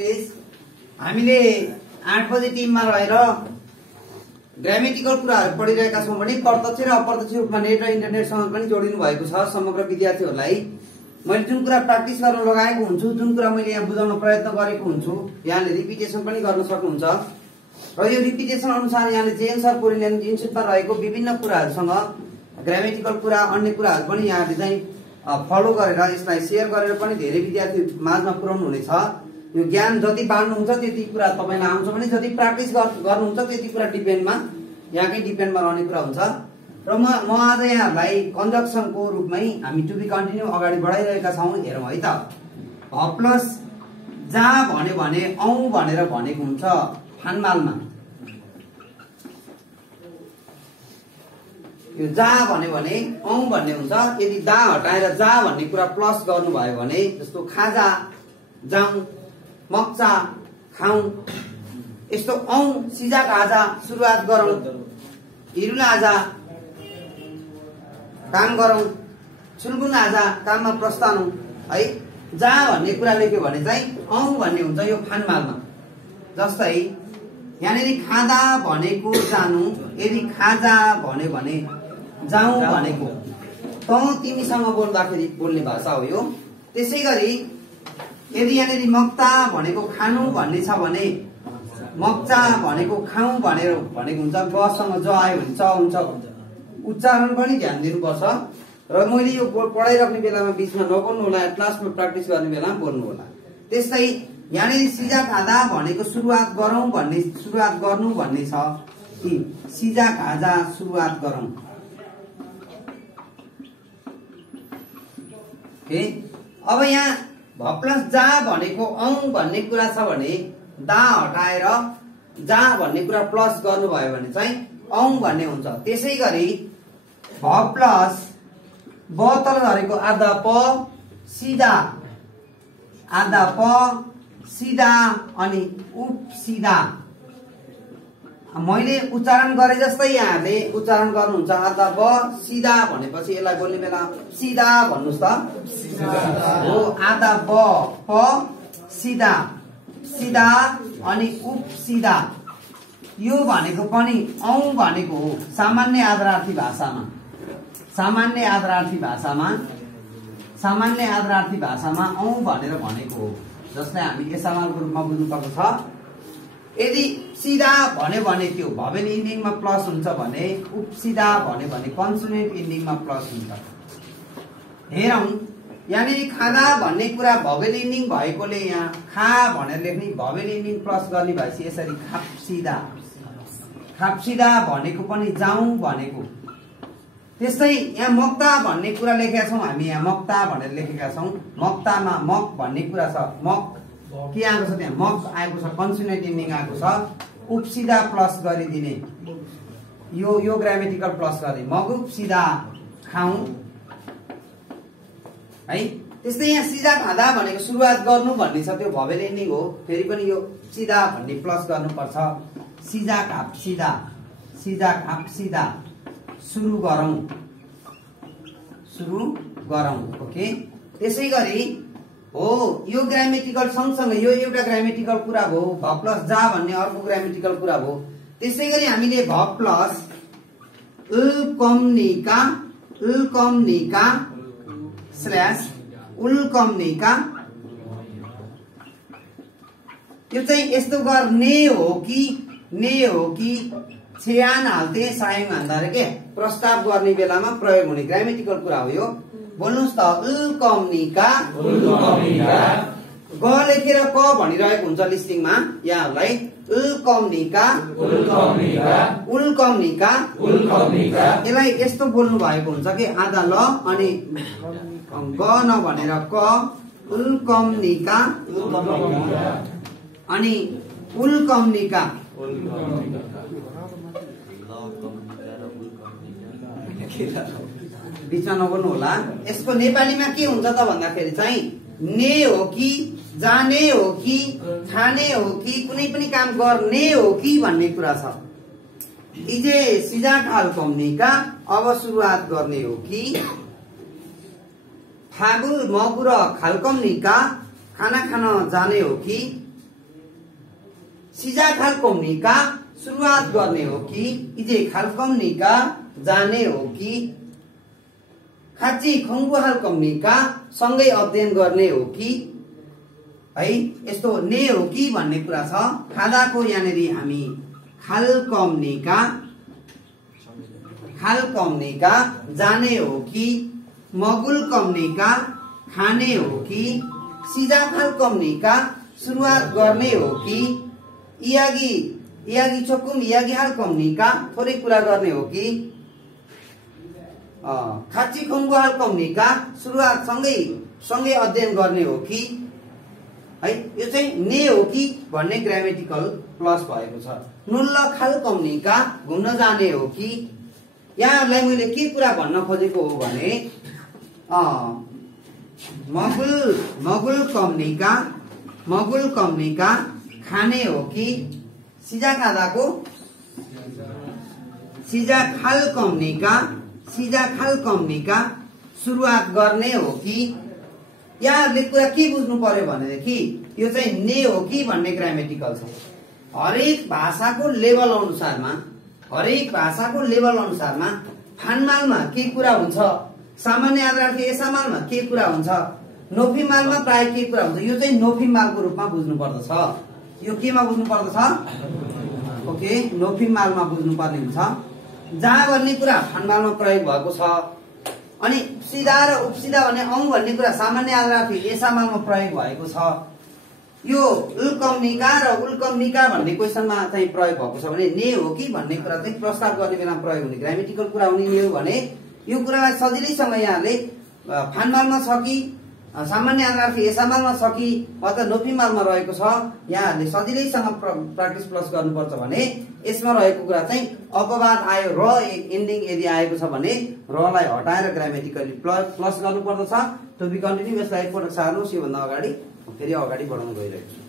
हामीले 8 बजे टिममा रहेर ग्रामेटिकल कुराहरू पढिरहेका छौं भने प्रत्यक्ष र अप्रत्यक्ष रूपमा नेट र इन्टरनेटसँग पनि जोडिनु भएको छ समग्र विद्यार्थीहरूलाई। मैले जुन कुरा प्र्याक्टिस गर्न लगाएको हुन्छु, जुन कुरा मैले यहाँ बुझाउन प्रयत्न गरेको हुन्छु, यहाँले रिपिटेसन पनि गर्न सक्नुहुन्छ र यो रिपिटेसन अनुसार यहाँले जेएन सर कोरिलेन इन्स्टिट्युटमा रहेको विभिन्न कुराहरूसँग ग्रामेटिकल कुरा अन्य कुराहरू पनि यहाँले चाहिँ फलो गरेर यसलाई शेयर गरेर पनि धेरै विद्यार्थी माझमा पुर्याउनु हुनेछ। यो ज्ञान जति बाँड्नुहुन्छ त्यति कुरा तपाईलाई आउँछ भने जति प्र्याक्टिस गर्नुहुन्छ त्यति कुरा डिपेन्डमा यहाँकै डिपेन्डमा रहने कुरा हुन्छ। र म आज यहाँलाई कन्जक्सनको रूपमै हामी टु बी कन्टिन्यू अगाडि बढाइरहेका छौं। हेरौं है त। प्लस जा भने औ भनेर भनेको हुन्छ फानमालमा। यो जा भने औ भन्ने हुन्छ। यदि दा हटाएर जा भन्ने कुरा प्लस गर्नुभयो भने जस्तो खाजा, जाउँ, मक्चा, खाउँ, यस्तो औ सिजा खाजा सुरुवात गरौँ, हिरुला आजा काम गरौँ, छुलबुन आजा काममा प्रस्थान हौं है। जा भन्ने कुरा लेख्यो भने चाहिँ औ भन्ने हुन्छ यो फानमालमा। जस्तै यहाँनिर खाँदा भनेको जानु, यदि खाजा भन्यो भने जाउँ भनेको त तिमीसँग बोल्दाखेरि बोल्ने भाषा हो यो। त्यसै गरी यदि यहाँनिर मक्ता भनेको खानु भन्ने छ भने मक्चा भनेको खाउँ भनेर भनेको हुन्छ। गसँग ज आयो भने च हुन्छ। उच्चारण पनि ध्यान दिनुपर्छ र मैले यो पढाइराख्ने बेलामा बीचमा नबोल्नु होला, क्लासमा प्र्याक्टिस गर्ने बेलामा बोल्नु होला। त्यस्तै यहाँनिर सिजा खाजा भनेको सुरुवात गरौँ भन्ने, सुरुवात गर्नु भन्ने छ कि सिजा खाजा सुरुवात गरौँ। अब यहाँ प्लस जा भनेको औ भन्ने कुरा छ भने दा हटाएर जा भन्ने कुरा प्लस गर्नुभयो भने चाहिँ औ भन्ने हुन्छ। त्यसै गरी प्लस ब तल धरेको आधा प सिधा, आधा प सिधा अनि उप सिधा। मैले उच्चारण गरे जस्तै यहाँले उच्चारण गर्नुहुन्छ। आधा ब सिधा भनेपछि यसलाई बोल्ने बेला सिधा भन्नुस् त हो। आधा ब प सिधा, सिधा अनि उप सिधा। यो भनेको पनि औ भनेको हो सामान्य आदरार्थी भाषामा। सामान्य आदरार्थी भाषामा, सामान्य आदरार्थी भाषामा औ भनेर भनेको हो। जसलाई हामी एसामालको रूपमा बुझ्नुपर्छ। यदि सिधा भन्यो भने त्यो भवेल इन्डिङमा प्लस हुन्छ भने, उपसिधा भन्यो भने कन्सोनेन्ट इन्डिङमा प्लस हुन्छ। हेरौं यहाँनिर खाँदा भन्ने कुरा भवेल इन्डिङ भएकोले यहाँ खा भनेर लेख्ने, भवेल इन्डिङ प्लस गर्ने भएपछि यसरी खाप्सिदा, खाप्सिदा भनेको पनि जाउँ भनेको। त्यस्तै यहाँ मक्ता भन्ने कुरा लेखेका छौं हामी, यहाँ मक्ता भनेर लेखेका छौं। मक्तामा मक भन्ने कुरा छ। मक के आएको छ त्यहाँ मक आएको छ, कन्सोनेन्ट इन्डिङ आएको छ। उपसिधा प्लस गरिदिने, यो ग्रामेटिकल प्लस गर्ने मगुप सिधा खाउँ है। त्यस्तै यहाँ सिधा खाँदा भनेको सुरुवात गर्नु भन्ने छ, त्यो भवेल इन्डिङ हो। फेरि पनि यो सिधा भन्ने प्लस गर्नुपर्छ। सिजा खाप सिधा, सिजा खाप सिधा सुरु गरौँ, सुरु गरौँ। ओके। त्यसै गरी हो यो ग्रामेटिकल सँगसँगै यो एउटा ग्रामेटिकल कुरा भयो। भ प्लस जा भन्ने अर्को ग्रामेटिकल कुरा भयो। त्यसै गरी हामीले भ प्लस उल्कम्निका स्ल्यास उल्कम्निका, यो चाहिँ यस्तो गर्ने हो कि ने हो कि छ्यान हाल्थे सायङ हाल्दा रे के प्रस्ताव गर्ने बेलामा प्रयोग हुने ग्रामेटिकल कुरा हो यो। बोल्नुस् त उल्कम्निका। ग लेखेर क भनिरहेको हुन्छ लिस्टिङमा यहाँहरूलाई। उल्कम्निका, उल्कम्निका। यसलाई यस्तो बोल्नु भएको हुन्छ कि आधा ल अनि ग नभनेर क, उल्कम्निका अनि उल्कम्निका। बीचमा नबोल्नु होला। यसको नेपालीमा के हुन्छ त भन्दाखेरि चाहिँ ने हो कि, जाने हो कि, खाने हो कि, कुनै पनि काम गर्ने हो कि भन्ने कुरा छ। इजे सिजा खालकम्निका, अब सुरुवात गर्ने हो कि। फागुल मगुर खालकम्निका, खाना खान जाने हो कि। सिजा खालकम्नीका सुरुवात गर्ने हो कि इजे खालकम्नीका जाने हो कि खाची खङ्गु खालकम्नीका सँगै अध्ययन गर्ने हो कि है यस्तो ने हो कि भन्ने कुरा छ। खादाको यहाँनिर हामी खालकम्नीका जाने हो कि मगुल कम्नीका खाने हो कि सिजा खालकम्नीका सुरुवात गर्ने हो कि इयागी चोकुम इयागी खालकम्नीका थोरै कुरा गर्ने हो कि खाची खङ्गु खालकम्नीका सुरुवात सँगै अध्ययन गर्ने हो कि है यो चाहिँ ने हो कि भन्ने ग्रामेटिकल प्लस भएको छ। नुल्ल खालकम्नीका घुम्न जाने हो कि यहाँलाई मैले के कुरा भन्न खोजेको हो भने मगुल कम्नीका खाने हो कि सिजा खालकम्नीका सुरुवात गर्ने हो कि यहाँहरूले कुरा के बुझ्नु पर्यो भनेदेखि यो चाहिँ ने हो कि भन्ने ग्रामेटिकल छ। हरेक भाषाको लेभल अनुसारमा फानमालमा के कुरा हुन्छ, सामान्य आधारले एसामालमा के कुरा हुन्छ, नोफिमालमा प्राय के कुरा हुन्छ, यो चाहिँ नोफिमालको रूपमा बुझ्नु पर्दछ। यो केमा बुझ्नु पर्दछ? ओके, नोफिमालमा बुझ्नु पर्ने हुन्छ। जहाँ भन्ने कुरा फानमालमा प्रयोग भएको छ अनि सिधा र उपसिधा भन्ने औं भन्ने कुरा सामान्य आधारले एसामालमा प्रयोग भएको छ। यो उल्कम्निका र उल्कम्निका भन्ने क्वेसनमा चाहिँ प्रयोग भएको छ भने ने हो कि भन्ने कुरा चाहिँ प्रस्ताव गर्ने बेला प्रयोग हुने ग्रामेटिकल कुरा हुने ने हो भने यो कुरालाई सजिलैसँग यहाँले फानमालमा छ कि सामान्य आधारले एसामालमा छ कि अथवा नोफिमालमा रहेको छ, यहाँहरूले सजिलैसँग प्र्याक्टिस प्लस गर्नुपर्छ भने यसमा रहेको कुरा चाहिँ अपवाद आयो र एन्डिङ यदि आएको छ भने रलाई हटाएर ग्रामेटिकली प्लस गर्नुपर्दछ। To be continue. यसलाई एकपटक सार्नुहोस्। योभन्दा अगाडि फेरि अगाडि बढाउन गइरहेको छु।